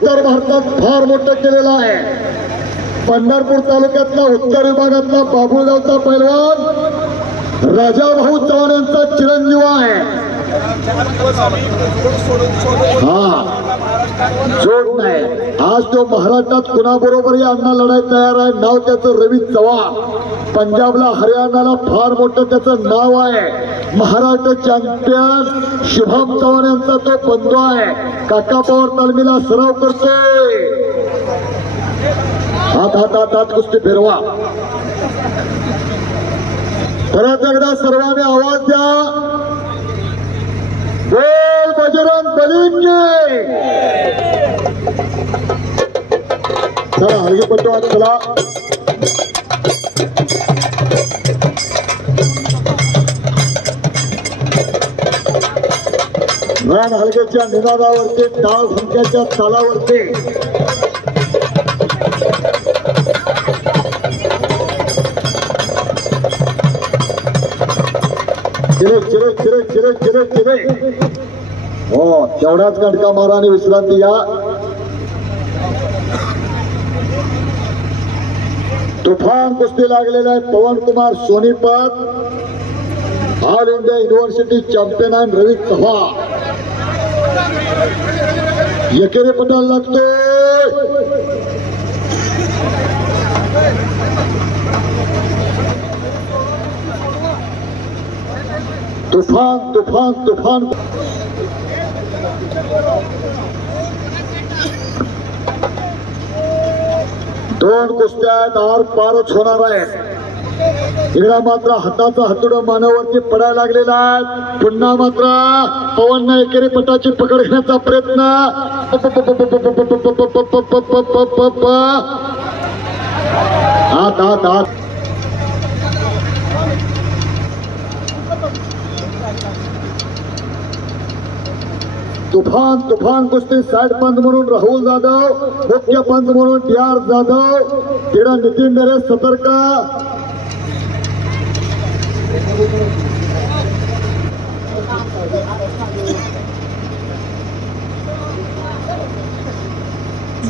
उत्तर भारतात फार मोठं केलेलं आहे। पंढरपूर तालुक्यातला उत्तर विभागातला बाबुळगावचा पैलवान राजाभाऊ चव्हाण यांचा चिरंजीव आहे। जोड नाही, आज तो महाराष्ट्रात कुणाबरोबरही अण्णा लढाई तयार आहे। नाव त्याचं रवी चव्हाण। पंजाबला हरियाणाला फार मोठं त्याचं नाव आहे। महाराष्ट्र चॅम्पियन शुभम चव्हाण यांचा तो बंधू आहे। काका पवार तालमीला सराव करतोय। हात हातात हात कुस्ती फिरवा। परत एकदा सर्वांनी आवाज द्या, बोल बजरंग बली की। चला हलगीपट्टू आज चला। रण हलगेच्या निनादावरती, टाळ संख्याच्या तालावरती चिरे चिरे चिरे चिरे चिरे चिरे हो तेवढाच गटका मारा आणि विश्रांती घ्या। तुफान कुस्ती लागलेला आहे। Pawan Kumar Sonipat all India university champion आहे रवी चव्हाण। एकेरी पटायला लागतोय। तुफान तुफान तुफान दोन कुस्त्या आर पारच होणार आहेत। इकडा मात्र हाताचा हातोडा मानावरती पडायला लागलेला आहे। पुन्हा मात्र पवननं एकेरी पटाची पकड घेण्याचा प्रयत्न। हात हात हात तुफान तुफान कुस्ती। साइड पंच म्हणून राहुल जाधव, मुख्य पंच म्हणून टी.आर. जाधव, तिकडे नितीन डेरे सतर्क।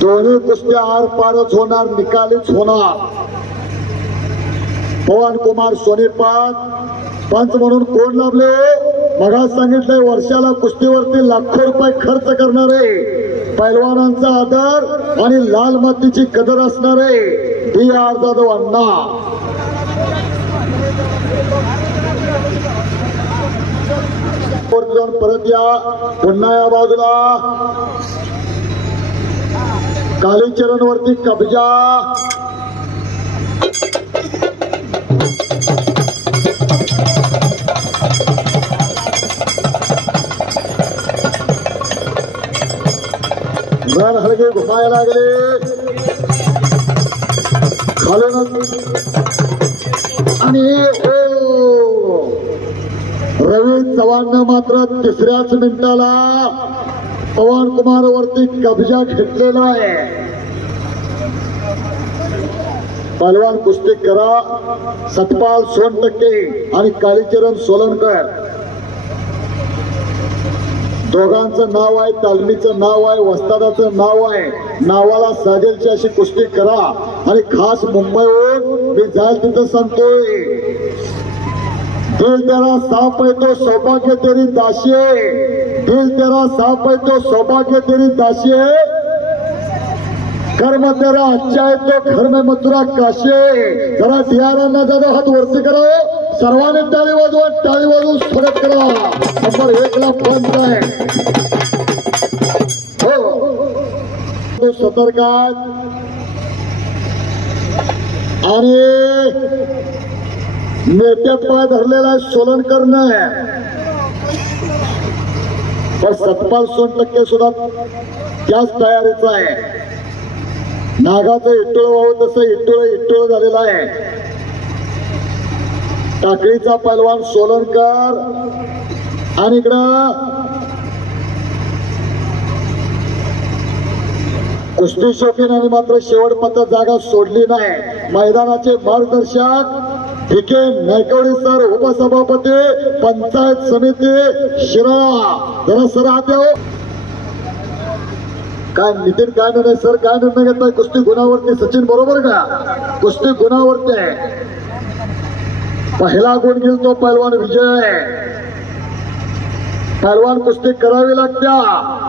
दोन्ही कुस्त्या आर पारच होणार, निकालीच होणार। पवन कुमार सोनीपत पंच म्हणून कोण लाभले? मगाच सांगितलंय वर्षाला कुस्तीवरती लाखो रुपये खर्च करणारे, पैलवानांचा आदर आणि लाल मातीची कदर असणारे टी.आर. जाधव अण्णा। परत या, पुन्हा या बाजूला कालीचरण वरती कब्जा। रण हलगे घुमायला लागले खालून आणि रवी चव्हाणनं मात्र तिसऱ्याच मिनिटाला पवन कुमार वरती कब्जा घेतलेला आहे। पहलवान कुस्ती करा सतपाल सोनटक्के आणि कालीचरण सोलनकर दोघांचं नाव आहे, तालमीचं नाव आहे, वस्तादाचं नाव आहे। नावाला साजेलची अशी कुस्ती करा आणि खास मुंबईहून मी जाईल तिथं सांगतोय, दिल तेरा साफ है तो सौभाग्य तेरी दासी है, दिल तेरा साफ है तो सौभाग्य तेरी दासी है, कर्म तेरा अच्छा है तो घर में मथुरा काशी है। जरा टी.आर. जाधव हात वरती करा, सर्वांनी टाळी वाजवा, टाळी वाजवून स्वागत करा। नंबर 1 ला पंच आहे हो सतर्क आणि नेत्यात पाय धरलेला आहे सोलनकरनं, पण सतपाल सोनटक्के सुद्धा त्याच तयारीचा आहे। नागाचं इटोळ व्हावं तसं इटोळ झालेलं आहे। टाकळीचा पैलवान सोलनकर आणि इकडं कुस्ती शौकीनांनी मात्र शेवटपर्यंत जागा सोडली नाही। मैदानाचे मार्गदर्शक विके नायकवडी सर, उपसभापती पंचायत समिती शिराळा, जरा सर हात द्यावं। काय नितीन काय निर्णय सर काय निर्णय घेताय? कुस्ती गुणावरती सचिन बरोबर का? कुस्ती गुणावरती आहे. पहिला गुण घेईल तो पैलवान विजय. पैलवान कुस्ती करावी लागत्या.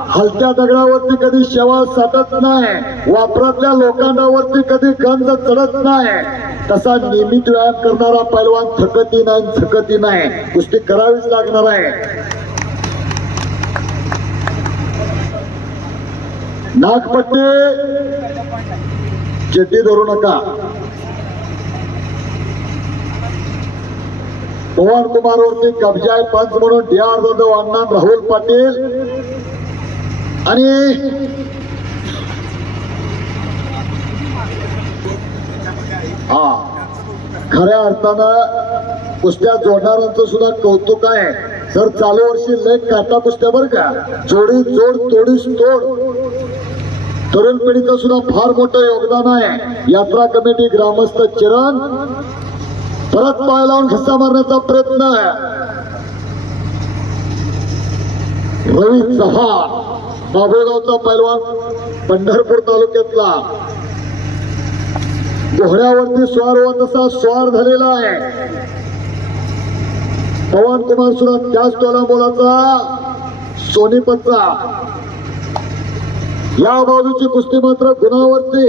हलत्या दगडावरती कधी शेवाळ साठत नाही. वापरातल्या लोखंडावरती कधी गंज चढत नाही. तसा नियमित व्यायाम करणारा पैलवान थकती नाही. कुस्ती करावीच लागणार आहे. नागपट्टी चड्डी धरू नका. पवन कुमार वरती कब्जा आहे. पंच म्हणून डी.आर. जाधव, अण्णा, राहुल पाटील आणि खऱ्या अर्थानं कुस्त्या जोडणाऱ्यांचं सुद्धा कौतुक आहे. सर चालू वर्षी लय काटा कुस्त्या बरं का. जोडी जोड तोडीस तोड. तरुण पिढीचं सुद्धा फार मोठं योगदान आहे. यात्रा कमिटी, ग्रामस्थ, चिरण परत पाय लावून घसा मारण्याचा प्रयत्न आहे. रवी चव्हाण बाबुळगावचा पैलवान, पंढरपूर तालुक्यातला, घोड्यावरती स्वार व तसा स्वार झालेला आहे. पवन कुमार सुद्धा त्याच तोला मोलाचा सोनीपतचा. या बाजूची कुस्ती मात्र गुणावरती.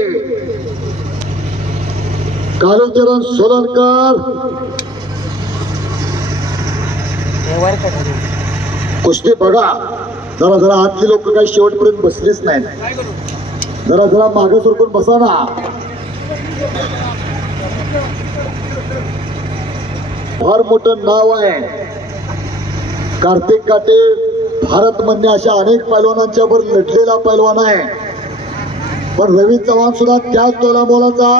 कालीचरण सोलनकर कुस्ती बघा. जरा आतली लोक काही शेवटपर्यंत बसलीच नाहीत. जरा मागे सरकून बसा ना. फार मोठं नाव आहे. कार्तिक काटे, भारत मन्य अशा अनेक पैलवानांच्या वर लढलेला पैलवान आहे. पण रवी चव्हाण सुद्धा त्याच तोला मोलाचा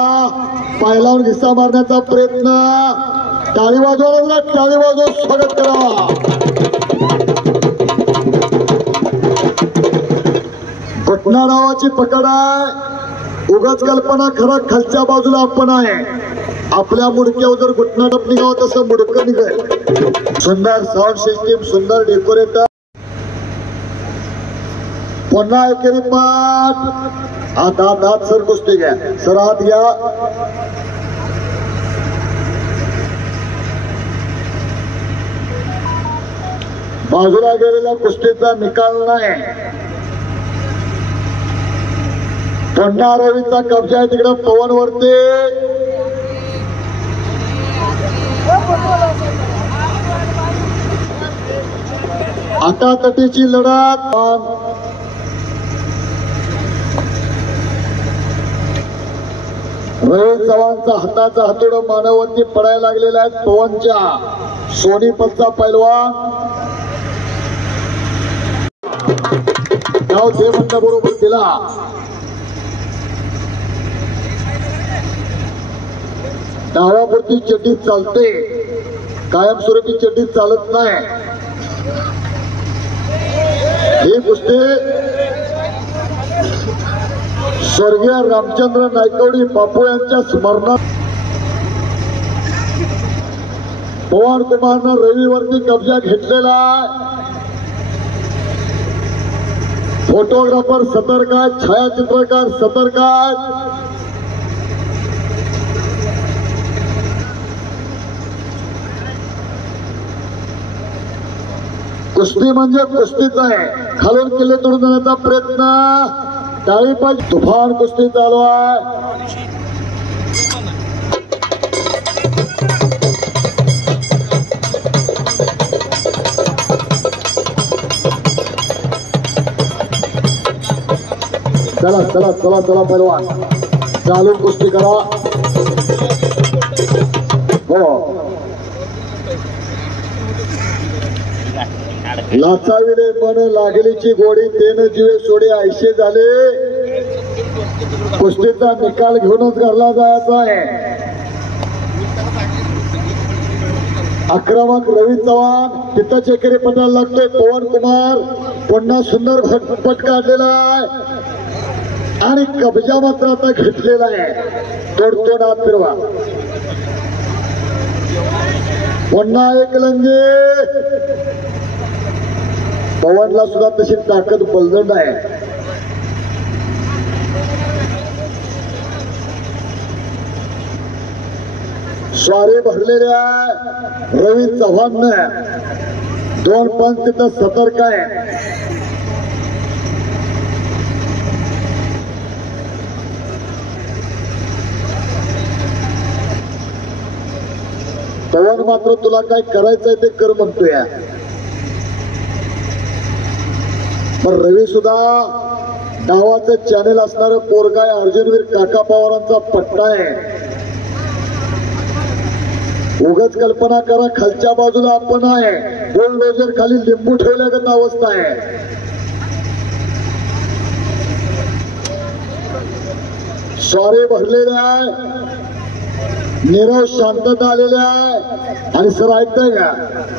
पायलावून घिस्सा मारण्याचा प्रयत्न. टाळी वाजवा, टाळी वाजवून स्वागत करा. घटना नावाची पकड आहे. उगाच कल्पना खरं खालच्या बाजूला आपण आहे. आपल्या मुडक्यावर जर घुटना टप निघावं तसं मुडकं निघेल. सुंदर साऊंड सिस्टीम, सुंदर डेकोरेटर. पुन्हा एकेरी पाठ. हात सर कुस्ती घ्या. सर हात घ्या. बाजूला गेलेल्या कुस्तीचा निकाल नाही. पुन्हा रवीचा कब्जा आहे तिकडे पवन वरती. आता तटीची लढत. रवी चव्हाणचा हाताचा हातोडं मानवरती पडायला लागलेला आहे. पवनच्या सोनीपतचा पैलवान नाव ते म्हणता बरोबर दिला. डावापुरती चड्डी चालते, कायमस्वरूपी चड्डी चालत नाही. ही कुस्ती स्वर्गीय रामचंद्र नायकवडी बापू यांच्या स्मरणात पवन कुमारनं रवीवरती कब्जा घेतलेला. फोटोग्राफर सतर्क आहेत, छायाचित्रकार सतर्क आहेत. कुस्ती म्हणजे कुस्तीच आहे. खालून किल्ले तोडून जाण्याचा प्रयत्न. टाळी पाहिजे. तुफान कुस्ती चालू आहे. चला चला चला चला पैलवान, चालून कुस्ती करा. हो, लाचाविले पण लागलीची गोडी तेन जीवे सोडे आयशे झाले. कुस्तीचा निकाल घेऊनच घरला जायचा आहे. आक्रमक रवी चव्हाण तिथं चेकरी पटायला लागतोय. पवन कुमार पुन्हा सुंदर पट काढलेला आहे आणि कब्जा मात्र आता घेतलेला आहे. तोडतोड आत फिरवा. पुन्हा एक लंगे. पवनला सुद्धा तशी ताकद बलदंड आहे. स्वारी भरलेल्या रवी चव्हाण 2 पंच तिथं सतर्क आहे. चव्हाण मात्र तुला काय करायचंय ते कर म्हणतोय. पण रवी सुद्धा डावाचं चॅनेल असणारं पोरगाय. अर्जुनवीर काका पवारांचा पट्टा आहे. उगाच कल्पना करा खालच्या बाजूला आपण आहे, बुलडोजर खाली लिंबू ठेवल्यागत अवस्था आहे. स्वारे भरलेले आहे, नीरव शांतता आलेल्या आहे. आणि सर ऐकताय का,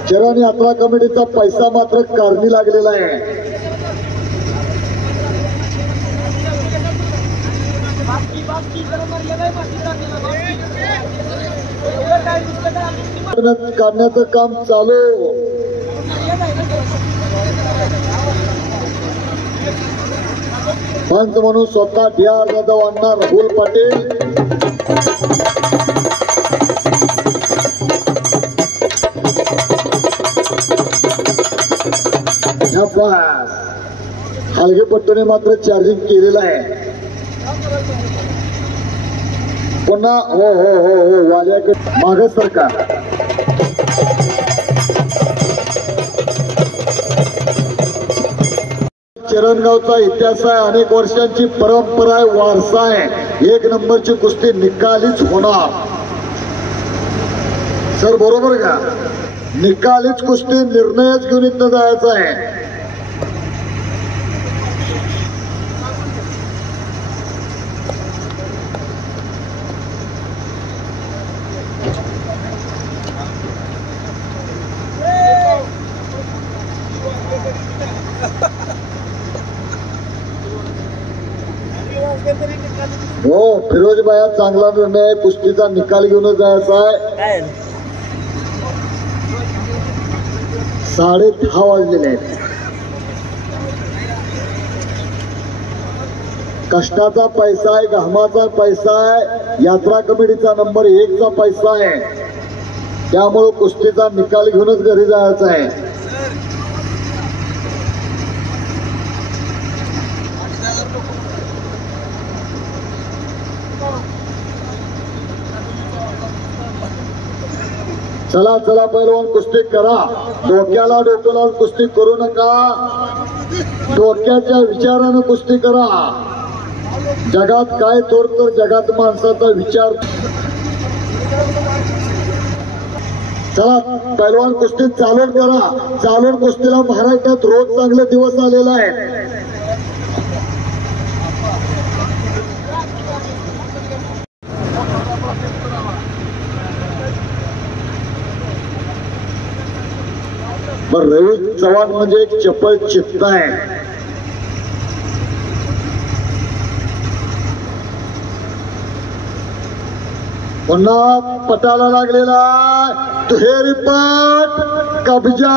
चरण यात्रा कमिटीचा पैसा मात्र कारणी लागलेला आहे. काढण्याचं काम चालू. पंच म्हणून स्वतः DR जाधव अण्णा राहुल पाटील. हलगेपट्टूने मात्र चार्जिंग केलेलं आहे. पुन्हा हो हो हो हो वाल्याकडे माग सरकार. चरणगावचा इतिहास आहे, अनेक वर्षांची परंपरा आहे, वारसा आहे. 1 नंबरची कुस्ती निकालीच होणार. सर बरोबर का, निकालीच कुस्ती, निर्णयच घेऊन इथं जायचं आहे. हो फिरोज भाया, चांगला निर्णय. कुस्तीचा निकाल घेऊन जायचा आहे. 10:30 वाजलेले आहेत. कष्टाचा पैसा आहे, घामाचा पैसा आहे, यात्रा कमिटीचा नंबर 1 चा पैसा आहे. त्यामुळे कुस्तीचा निकाल घेऊनच घरी जायचा आहे. चला चला पैलवान, कुस्ती करा. डोक्याला डोकं लावून कुस्ती करू नका. डोक्याच्या विचारानं कुस्ती करा. जगात काय थोर तर जगात माणसाचा विचार. चला पैलवान, कुस्ती चालून करा. चालून कुस्तीला महाराष्ट्रात रोज चांगले दिवस आलेला आहे. रवी चव्हाण म्हणजे एक चपळ चित्त आहे. पुन्हा पटाला लागलेला दुहेरी पट कब्जा.